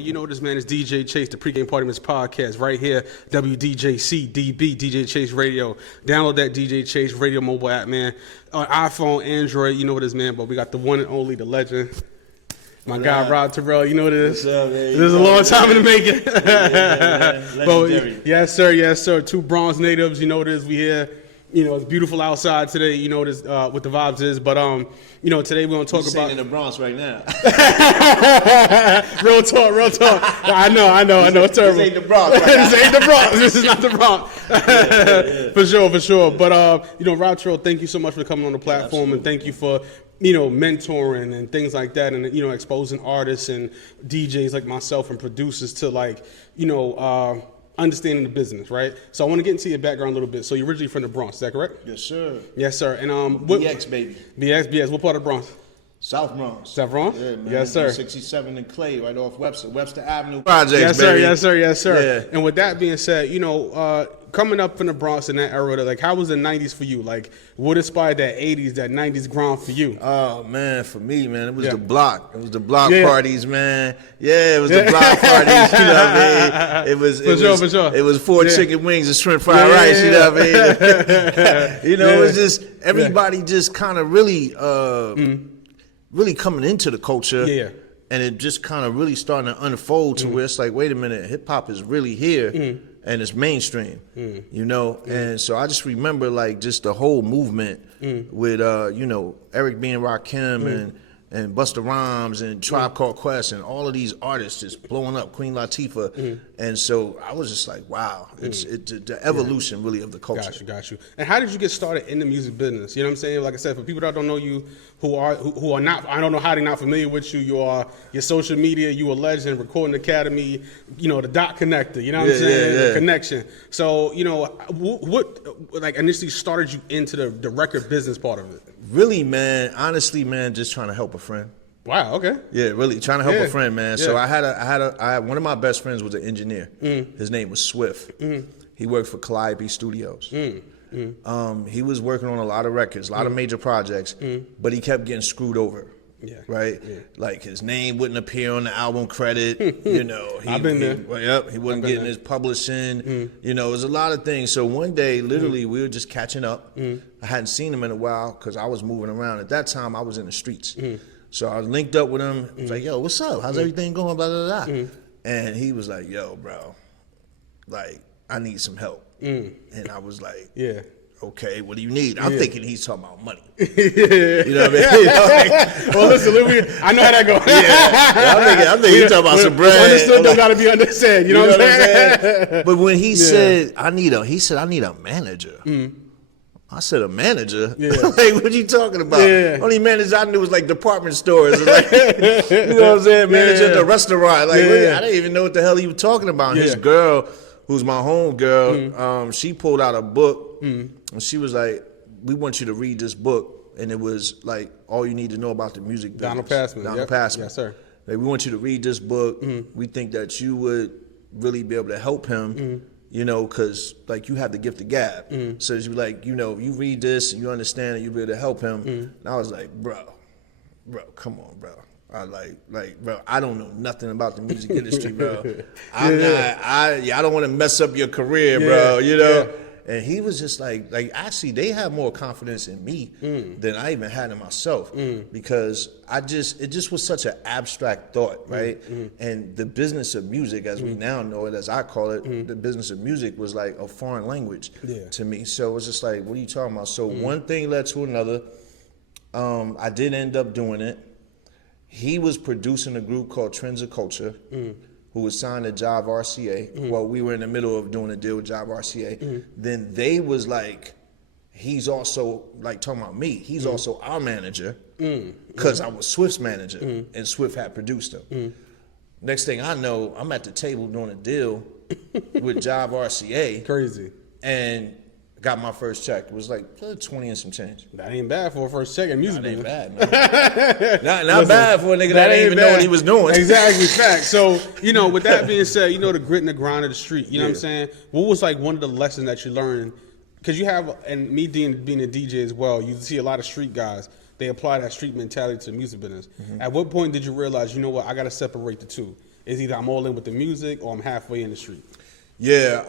man? You know this, man. It's DJ Chase, the Pregame Party Mix podcast, right here, WDJC-DB, DJ Chase Radio. Download that DJ Chase Radio mobile app, man. On iPhone, Android, you know what it is, man. But we got the one and only, the legend, my guy Rob Terell. You know what it is. What's up, man? This is a long time in the making. Legendary. Yes, sir. Two Bronx natives. You know what it is. We here. You know, it's beautiful outside today. You know what the vibes is. But you know, today we're gonna talk about in the Bronx right now. real talk. I know. It's terrible. This ain't the Bronx. Right This ain't the Bronx. This is not the Bronx. For sure. But you know, Rob Terell, thank you so much for coming on the platform, and thank you for mentoring and things like that, and exposing artists and DJs like myself and producers to understanding the business, right? So I want to get into your background a little bit. So you're originally from the Bronx, is that correct? Yes, sir. Yes, sir. And BX, baby. BX. What part of the Bronx? South Bronx. South Bronx? Yeah, man. Yes, sir. 67 and Clay, right off Webster Avenue. Projects, Yes, sir. Yeah. And with that being said, coming up from the Bronx in that era, like, how was the 90s for you? Like, what inspired that 80s, that 90s grind for you? Oh, man, for me, man, it was the block. It was the block parties, man. Yeah, it was the block parties, you know what I mean? For sure. It was four chicken wings and shrimp fried rice, you know what I mean? It was just, everybody just kind of really, really coming into the culture. Yeah. And it just kind of really starting to unfold to where it's like, wait a minute, hip-hop is really here. And it's mainstream, and so I just remember like just the whole movement with Eric B. and Rakim and Busta Rhymes and Tribe Called Quest and all of these artists just blowing up, Queen Latifah, and so I was just like, wow, it's the evolution really of the culture. Got you. And how did you get started in the music business? You know what I'm saying? Like I said, for people that don't know you, who are not, I don't know how they're not familiar with you. You are your social media. You a legend, Recording Academy. The dot connector. You know what I'm saying? The connection. So what like initially started you into the record business part of it? Really, man. Honestly, man, just trying to help a friend. Wow. Okay. Yeah, really trying to help a friend, man. Yeah. So I had one of my best friends was an engineer. His name was Swift. He worked for Calliope Studios. He was working on a lot of records, a lot of major projects, but he kept getting screwed over. Yeah. Right? Yeah. Like his name wouldn't appear on the album credit, I've been there. He wasn't getting his publishing. It was a lot of things. So one day, literally, we were just catching up. I hadn't seen him in a while because I was moving around. At that time, I was in the streets. So I was linked up with him. He was like, yo, what's up? How's everything going? Blah, blah, blah. And he was like, yo, bro, like, I need some help. And I was like, okay, what do you need? I'm thinking he's talking about money. You know what I mean? Well, listen, I know how that goes. I'm thinking he's talking about some bread. Understood don't got to be understood. You know what I'm saying? But when he said, I need a manager. I said, a manager? Like, what you talking about? Only manager I knew was like department stores. Like, you know what I'm saying? Manager at the restaurant. Like, I didn't even know what the hell he was talking about. His girl, who's my home girl, she pulled out a book. And she was like, we want you to read this book. And it was like, all you need to know about the music business. Donald Passman. Yes, sir. Like, we want you to read this book. We think that you would really be able to help him, because like you have the gift of gab. So she was like, you read this and you understand and you'll be able to help him. And I was like, bro, come on, bro. I bro, I don't know nothing about the music industry, bro. I don't want to mess up your career, bro, And he was just like actually they have more confidence in me than I even had in myself because it just was such an abstract thought, right? And the business of music, as we now know it, as I call it, the business of music was like a foreign language to me. So it was just like, what are you talking about? So one thing led to another. I did end up doing it. He was producing a group called Trends of Culture, who was signed to Jive RCA. Well, we were in the middle of doing a deal with Jive RCA. Then they was like, he's also, like talking about me, he's also our manager, because I was Swift's manager, and Swift had produced him. Next thing I know, I'm at the table doing a deal with Jive RCA. Crazy. And got my first check. It was like 20 and some change. That ain't bad for a first check in music. That ain't bad, man. not bad for a nigga that didn't even know what he was doing. Exactly, fact. So, with that being said, the grit and the grind of the street, you know what I'm saying? What was like one of the lessons that you learned? Because you have, and me being a DJ as well, you see a lot of street guys, they apply that street mentality to the music business. At what point did you realize, I got to separate the two? Is either I'm all in with the music or I'm halfway in the street. Yeah,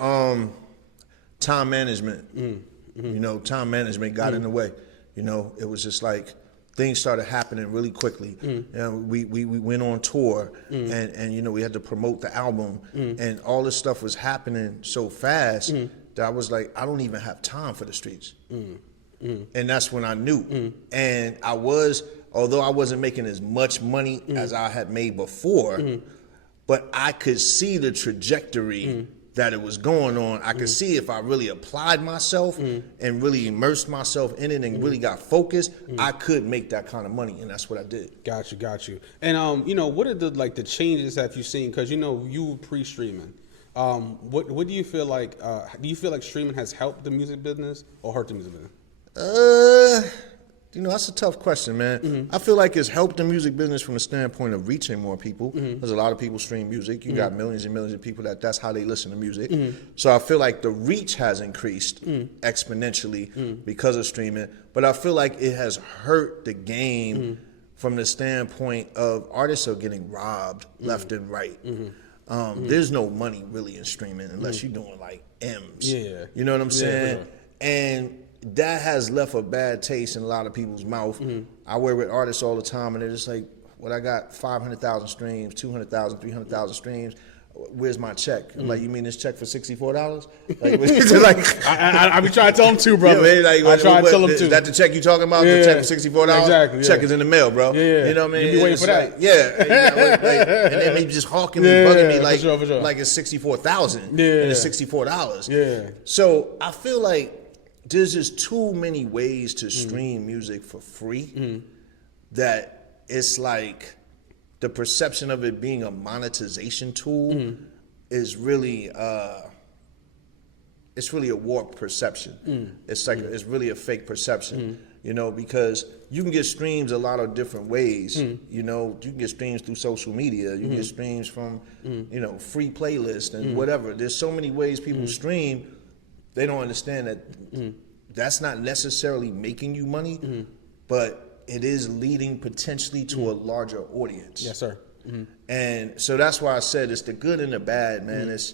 time management. You know, time management got in the way. You know, it was just like things started happening really quickly. And we went on tour, and you know, we had to promote the album, and all this stuff was happening so fast that I was like, I don't even have time for the streets. And that's when I knew. And I was, although I wasn't making as much money as I had made before, but I could see the trajectory that it was going on. I could see if I really applied myself and really immersed myself in it and really got focused, I could make that kind of money, and that's what I did. Got you. And you know, what are the changes that you've seen? Because you know, you pre-streaming. What do you feel like? Do you feel like streaming has helped the music business or hurt the music business? You know, that's a tough question, man. I feel like it's helped the music business from the standpoint of reaching more people. There's a lot of people stream music. You got millions and millions of people that's how they listen to music. So I feel like the reach has increased exponentially because of streaming. But I feel like it has hurt the game from the standpoint of artists are getting robbed left and right. There's no money really in streaming unless you're doing like M's. Yeah. You know what I'm saying? Sure. And that has left a bad taste in a lot of people's mouth. I work with artists all the time, and they're just like, "Well, I got 500,000 streams, 200,000, 300,000 streams. Where's my check?" I'm like, "You mean this check for $64?" Like, I be trying to tell them too, brother. Yeah, man, I try to tell them too. Is that the check you talking about? The check for $64? Exactly. Check is in the mail, bro. Yeah. You know what I mean? You be waiting It's for that. And then maybe just hawking me, bugging me like, for sure. like it's $64,000 and Yeah. it's $64. Yeah. So I feel like there's just too many ways to stream music for free that it's like the perception of it being a monetization tool is really it's really a warped perception. It's like it's really a fake perception, you know, because you can get streams a lot of different ways. You know, you can get streams through social media. You can get streams from you know, free playlists and whatever. There's so many ways people stream. They don't understand that that's not necessarily making you money, but it is leading potentially to a larger audience. Yes, sir. And so that's why I said it's the good and the bad, man. It's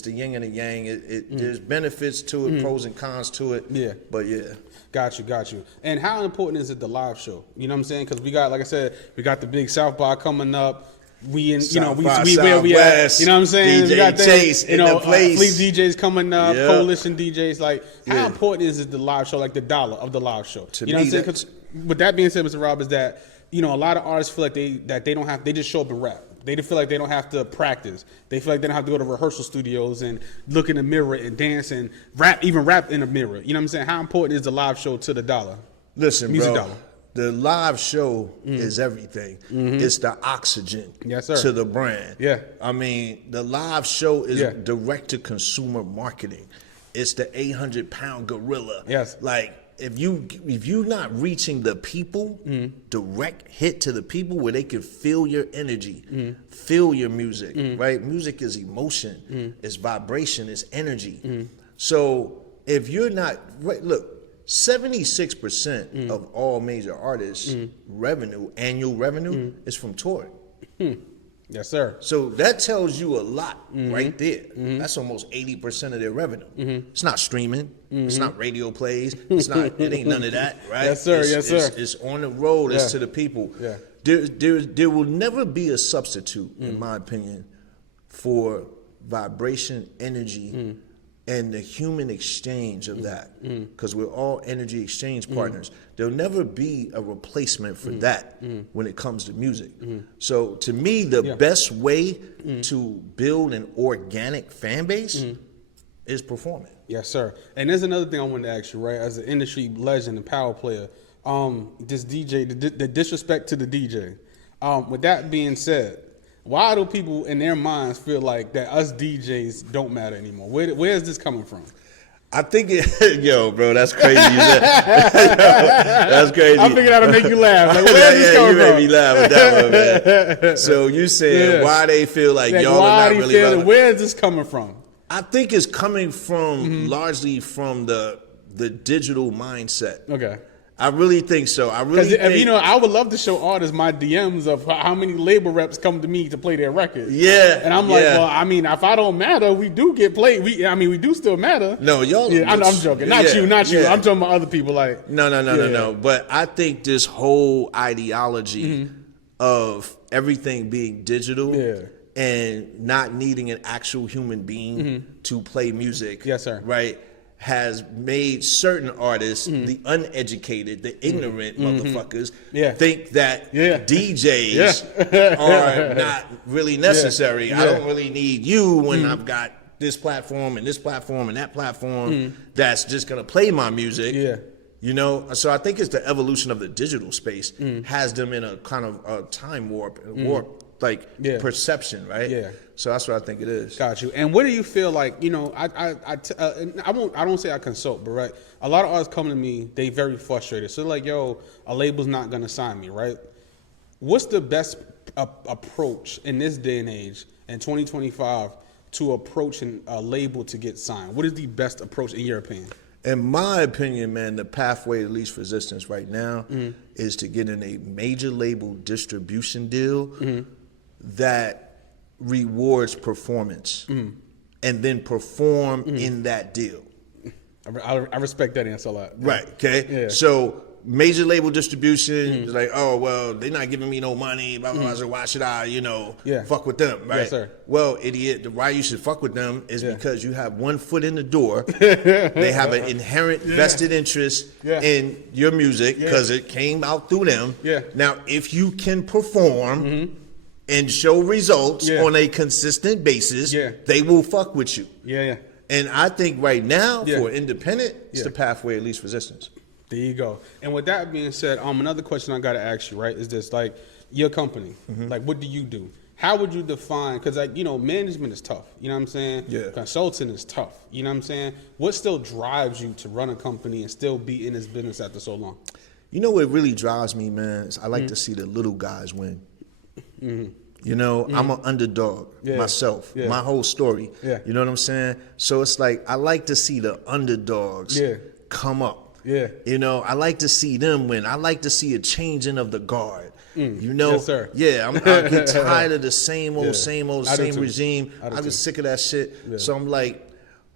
the yin and the yang. There's benefits to it, pros and cons to it. Yeah. But yeah. Got you. And how important is it the live show? You know what I'm saying? Because we got, like I said, we got the big South by coming up. We in, you know, we where we at. You know what I'm saying? DJ we got Chase you know, in the place. Fleet DJs coming up, Yep. Coalition DJs. Like, how important is it the live show? Like the dollar of the live show. To you know me, what I'm saying? Because with that being said, Mr. Rob, is that you know a lot of artists feel like they don't have, they just show up and rap. They feel like they don't have to practice. They feel like they don't have to go to rehearsal studios and look in the mirror and dance and rap, even rap in the mirror. You know what I'm saying? How important is the live show to the dollar? Listen, Music bro. dollar. The live show is everything. It's the oxygen Yes, sir. to the brand. Yeah. I mean, the live show is Yeah. direct to consumer marketing. It's the 800-pound gorilla. Yes. Like if you're not reaching the people, direct hit to the people where they can feel your energy, feel your music, right? Music is emotion, it's vibration, it's energy. So if you're not right, look. 76% of all major artists' revenue, annual revenue, is from touring. Yes, sir. So that tells you a lot right there. That's almost 80% of their revenue. It's not streaming. It's not radio plays. It's not. It ain't none of that, right? Yes, sir. It's on the road. It's to the people. Yeah. There will never be a substitute, in my opinion, for vibration, energy, and the human exchange of that, because we're all energy exchange partners. There'll never be a replacement for that when it comes to music. So to me, the best way to build an organic fan base is performing. Yes, sir. And there's another thing I wanted to ask you, right? As an industry legend and power player, this DJ, the disrespect to the DJ. With that being said, why do people in their minds feel like that us DJs don't matter anymore? Where is this coming from? I think yo, bro, that's crazy. That's crazy. I figured out to make you laugh. Like, where is this coming you from? made me laugh with that one, man. So you said why they feel like y'all are not really relevant. Where is this coming from? I think it's coming from largely from the digital mindset. Okay. I really think so. I really Because think, you know, I would love to show artists my DMs of how many label reps come to me to play their record. Yeah, and I'm like, yeah. well, I mean, if I don't matter, we do get played. We do still matter. No, y'all. Yeah, I'm joking. Not yeah, you. yeah. I'm talking about other people. Like, No. But I think this whole ideology of everything being digital and not needing an actual human being to play music, Yes, sir. right, has made certain artists, the uneducated, the ignorant motherfuckers, think that DJs are not really necessary. I don't really need you when I've got this platform and this platform and that platform that's just gonna play my music. You know, so I think it's the evolution of the digital space has them in a kind of a time warp perception, right? Yeah. So that's what I think it is. Got you. And what do you feel like? You know, I don't say I consult, but right, a lot of artists come to me, they very frustrated. So like, yo, a label's not gonna sign me, right? What's the best approach in this day and age in 2025 to approaching a label to get signed? What is the best approach in your opinion? In my opinion, man, the pathway to least resistance right now is to get in a major label distribution deal that rewards performance and then perform in that deal. I respect that answer a lot. Right, okay? Yeah. So major label distribution is like, oh, well, they're not giving me no money, blah, blah, blah, so why should I, fuck with them, right? Yes, sir. Well, idiot, why you should fuck with them is because you have one foot in the door. They have an inherent vested interest in your music because it came out through them. Now, if you can perform and show results on a consistent basis, they will fuck with you. And I think right now, for independent, it's the pathway of least resistance. There you go. And with that being said, another question I got to ask you, right, is this, like, your company, like, what do you do? How would you define, because, like, you know, management is tough, you know what I'm saying? Consulting is tough, you know what I'm saying? What still drives you to run a company and still be in this business after so long? You know what really drives me, man, is I like to see the little guys win. You know, I'm an underdog myself, my whole story. You know what I'm saying? So it's like, I like to see the underdogs come up. You know, I like to see them win. I like to see a changing of the guard. You know? Yes, sir. I get tired of the same regime. I get too. sick of that shit. So I'm like,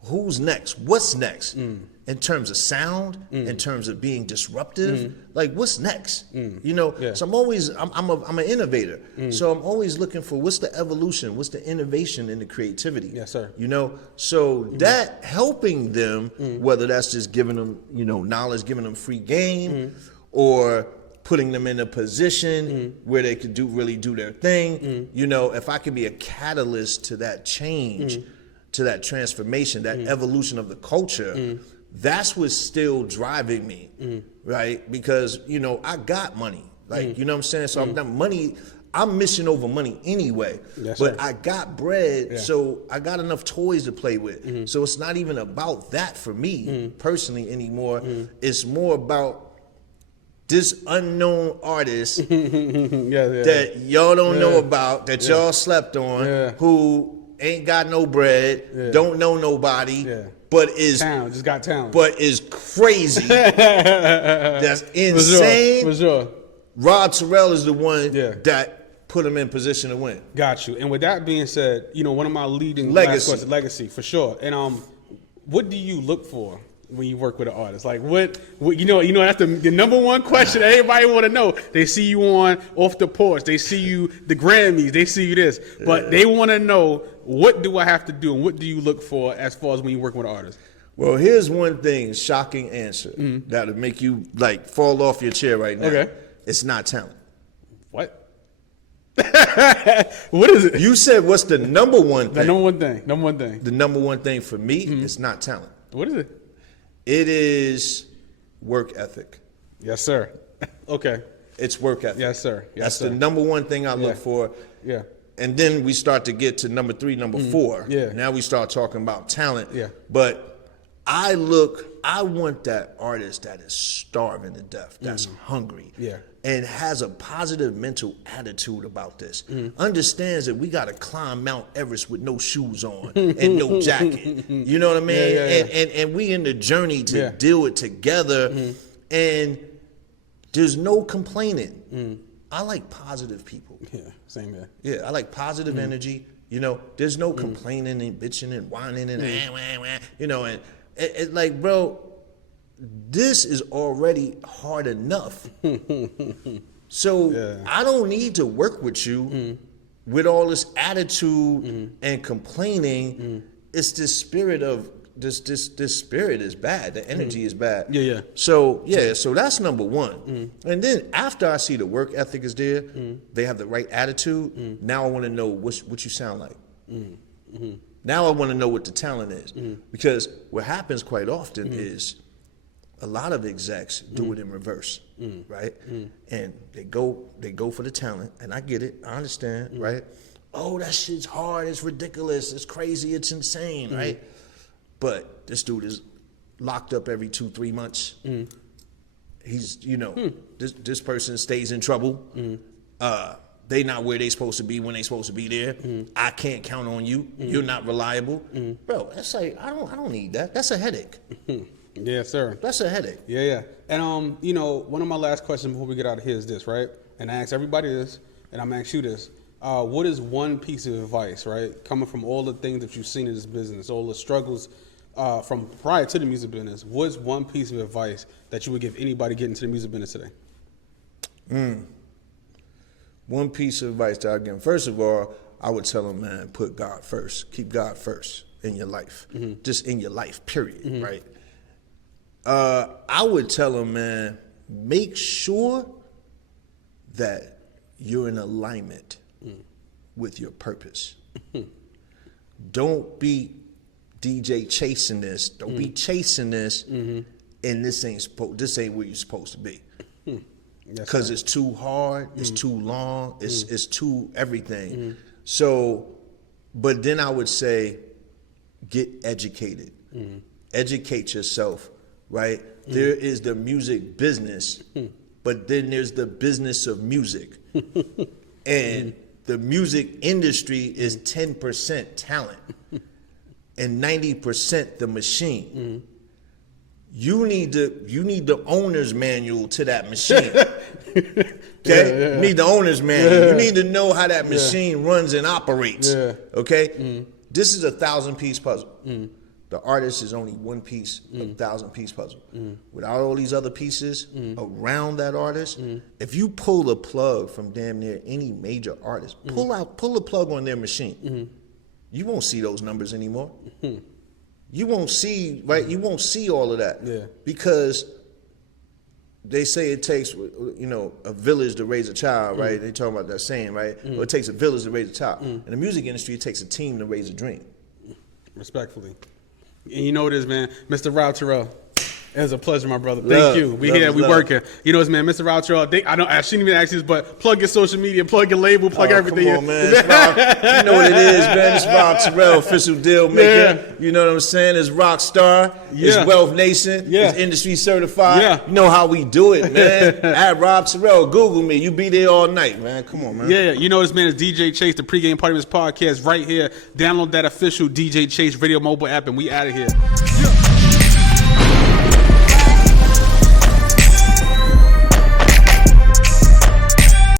who's next? What's next? In terms of sound, in terms of being disruptive, like what's next? You know, so I'm an innovator. So I'm always looking for what's the evolution, what's the innovation in the creativity. Yes, sir. You know, so that helping them, whether that's just giving them, knowledge, giving them free game, or putting them in a position where they could really do their thing. You know, if I can be a catalyst to that change, to that transformation, that evolution of the culture, that's what's still driving me, right? Because, I got money. Like, you know what I'm saying? So I'm not money, I'm mission over money anyway. Yes, but sir. I got bread, so I got enough toys to play with. So it's not even about that for me personally anymore. It's more about this unknown artist that y'all don't know about, that y'all slept on, who ain't got no bread, don't know nobody, but is just got talent, but is crazy. That's insane. For sure. Rob Terell is the one that put him in position to win. Got you. And with that being said, one of my leading legacy for sure. And what do you look for when you work with an artist? Like what that's the number one question everybody want to know. They see you on Off the Porch, they see you the Grammys, they see you this, but they want to know, what do I have to do and what do you look for as far as when you work with an artist? Well, here's one thing, shocking answer that'll make you like fall off your chair right now. Okay. It's not talent. What? What is it? You said what's the number one thing? The number one thing. The number one thing for me is not talent. What is it? It is work ethic. Yes, sir. Okay. It's work ethic. Yes, sir. That's the number one thing I look for. Yeah. And then we start to get to number 3, number 4. Yeah. Now we start talking about talent. Yeah. But I want that artist that is starving to death, that's hungry. Yeah. And has a positive mental attitude about this. Understands that we got to climb Mount Everest with no shoes on and no jacket. You know what I mean? And we in the journey to deal it together. And There's no complaining. I like positive people. Yeah, same here. Yeah, I like positive energy. You know, there's no complaining and bitching and whining and you know, and it like, bro, this is already hard enough. So I don't need to work with you with all this attitude and complaining. It's this spirit of this spirit is bad. The energy is bad. Yeah. So so that's number one. And then after I see the work ethic is there, they have the right attitude. Now I want to know what you sound like. Now I want to know what the talent is, because what happens quite often is a lot of execs do it in reverse, right? And they go for the talent, and I get it, I understand, right? Oh, that shit's hard, it's ridiculous, it's crazy, it's insane, right? But this dude is locked up every 2-3 months. He's, you know, this person stays in trouble. They not where they supposed to be when they supposed to be there. I can't count on you. You're not reliable, bro. That's like I don't need that. That's a headache. Yeah, sir. That's a headache. Yeah. And you know, one of my last questions before we get out of here is this, right? And I ask everybody this, and I'm gonna ask you this. What is one piece of advice, right, coming from all the things that you've seen in this business, all the struggles from prior to the music business? What's one piece of advice that you would give anybody getting into the music business today? One piece of advice that I give them, first of all, I would tell them, man, put God first. Keep God first in your life. Just in your life, period, right? I would tell them, man, make sure that you're in alignment with your purpose. Don't be DJ chasing this. Don't be chasing this, and this ain't where you're supposed to be. Because it's too hard, it's too long, it's too everything. So, but then I would say, get educated. Educate yourself, right? There is the music business, but then there's the business of music. And the music industry is 10% talent and 90% the machine. You need the owner's manual to that machine. Okay? You need the owner's manual. You need to know how that machine runs and operates. Okay? This is a 1,000-piece puzzle. The artist is only one piece of a 1,000-piece puzzle. Without all these other pieces around that artist, if you pull the plug from damn near any major artist, pull the plug on their machine, you won't see those numbers anymore. You won't see, right? You won't see all of that. Because they say it takes, you know, a village to raise a child, right? They talk about that saying, right? Well, it takes a village to raise a child. In the music industry, it takes a team to raise a dream. Respectfully. And you know what it is, man. Mr. Rob Terell, it was a pleasure, my brother. Thank you. We here, we working. You know what, man, Mr. Rob Terell, I shouldn't even ask this, but plug your social media, plug your label, plug everything. Come on, man. It's Rob, you know what it is, man. It's Rob Terell, official deal maker. You know what I'm saying? It's Rockstar. It's Wealth Nation. It's industry certified. You know how we do it, man. At Rob Terell, Google me. You be there all night, man. Come on, man. Yeah, you know this, man. It's DJ Chase, the pregame party of this podcast right here. Download that official DJ Chase radio mobile app, and we out of here.